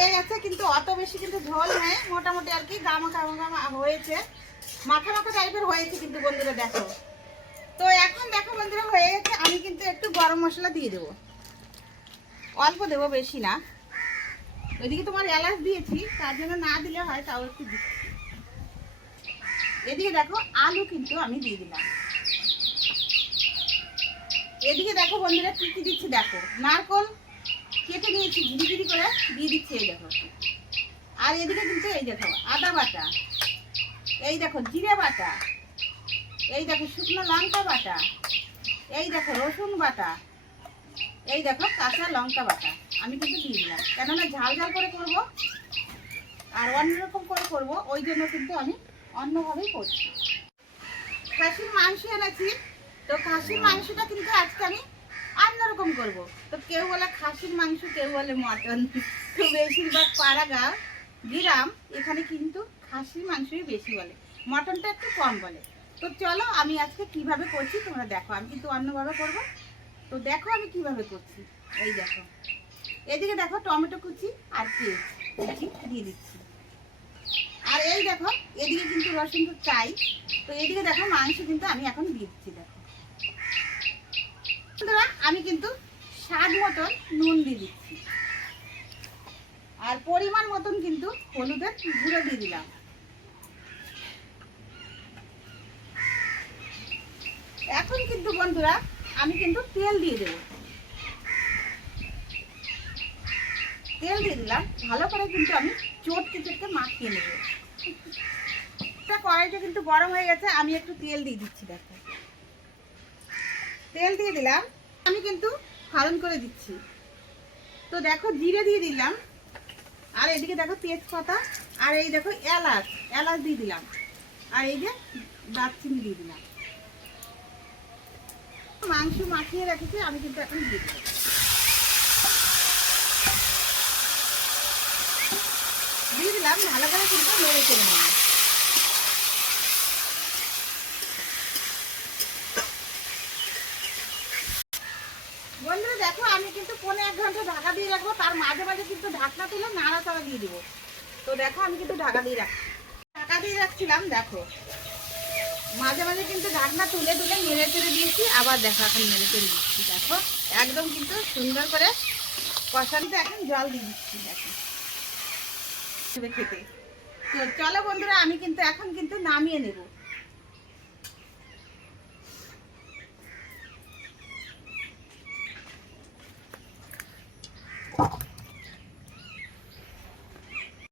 হয়ে গেছে, কিন্তু অত বেশি কিন্তু ঝোল নেই, মোটামুটি আর কি গামা গামা হয়েছে, মাখা মাখা টাইপের হয়েছে কিন্তু বন্ধুরা দেখো। তো এখন দেখো বন্ধুরা হয়ে গেছে, আমি কিন্তু একটু গরম মশলা দিয়ে দেবো, অল্প দেবো, বেশি না। ওইদিকে তোমার এলাচ দিয়েছি, তার জন্য না দিলে হয়, তাও একটু দিচ্ছি। এদিকে দেখো আলু কিন্তু আমি দিয়ে দিলাম। এদিকে দেখো বন্ধুরা কি কি দিচ্ছি দেখো, নারকল কেটে নিয়েছি ঝিরি ঝিরি করে দিয়ে দিচ্ছি, এই দেখো। আর এদিকে কিন্তু এই দেখো আদা বাটা, এই দেখো জিরে বাটা, এই দেখো শুকনো লঙ্কা বাটা, এই দেখো রসুন বাটা, এই দেখো কাঁচা লঙ্কা বাটা আমি কিন্তু দিয়ে দিলাম, কেননা ঝাল ঝাল করে করব আর অন্যরকম করে করব, ওই জন্য কিন্তু আমি অন্যভাবেই করছি। খাসির মাংস এনেছি, তো খাসির মাংসটা কিন্তু আজকে আমি অন্যরকম করব। তো কেউ বলে খাসির মাংস, কেউ বলে মটন, তো বেশিরভাগ পাড়াগাঁ গ্রাম এখানে কিন্তু খাসির মাংসই বেশি বলে, মটনটা একটু কম বলে। তো চলো আমি আজকে কিভাবে করছি তোমরা দেখো, আমি কিন্তু অন্যভাবে করব। তো দেখো আমি কিভাবে করছি, এই দেখো। এদিকে দেখো টমেটো কুচি আর পেঁয়াজ কুচি দিয়ে দিচ্ছি, আর এই দেখো এদিকে কিন্তু রসুন তো চাই। তো এদিকে দেখো মাংস কিন্তু আমি এখন দিয়ে দিচ্ছি দেখো। আমি কিন্তু স্বাদ মতন নুন দিয়ে দিচ্ছি, আর পরিমাণ মতন কিন্তু হলুদের গুঁড়ো দিয়ে দিলাম। এখন কিন্তু বন্ধুরা আমি কিন্তু তেল দিয়ে দেব, তেল দিয়ে দিলাম, ভালো করে কিন্তু আমি চটকে চটকে মাখিয়ে নেব। কড়াইটা কিন্তু গরম হয়ে গেছে, আমি একটু তেল দিয়ে দিচ্ছি দেখো। তেল দিয়ে দিলাম, আমি কিন্তু ফোড়ন করে দিচ্ছি। তো দেখো জিরে দিয়ে দিলাম, আর এদিকে দেখো তেজপাতা, আর এই দেখো এলাচ, এলাচ দিয়ে দিলাম, আর এই যে দারচিনি দিয়ে দিলাম। মাংস মাখিয়ে রেখেছি আমি কিন্তু এখন দিয়ে দিলাম, দিয়ে দিলাম, ভালো করে কিন্তু নেড়ে চেড়ে নেব। বন্ধুরা দেখো আমি কিন্তু 1.5 ঘন্টা ঢাকা দিয়ে রাখবো, তার মাঝে মাঝে কিন্তু ঢাকনা তুলে নাড়াচাড়া দিয়ে দিব। তো দেখো আমি কিন্তু ঢাকা দিয়ে রাখছিলাম দেখো, মাঝে মাঝে কিন্তু ঢাকনা তুলে তুলে নেড়ে চেড়ে দিয়েছি, আবার দেখো এখন নেড়ে চেড়ে দিচ্ছি দেখো, একদম কিন্তু সুন্দর করে কষানিতে এখন জল দিয়ে দিচ্ছি দেখো খেতে। তো চলো বন্ধুরা আমি কিন্তু এখন কিন্তু নামিয়ে নেব।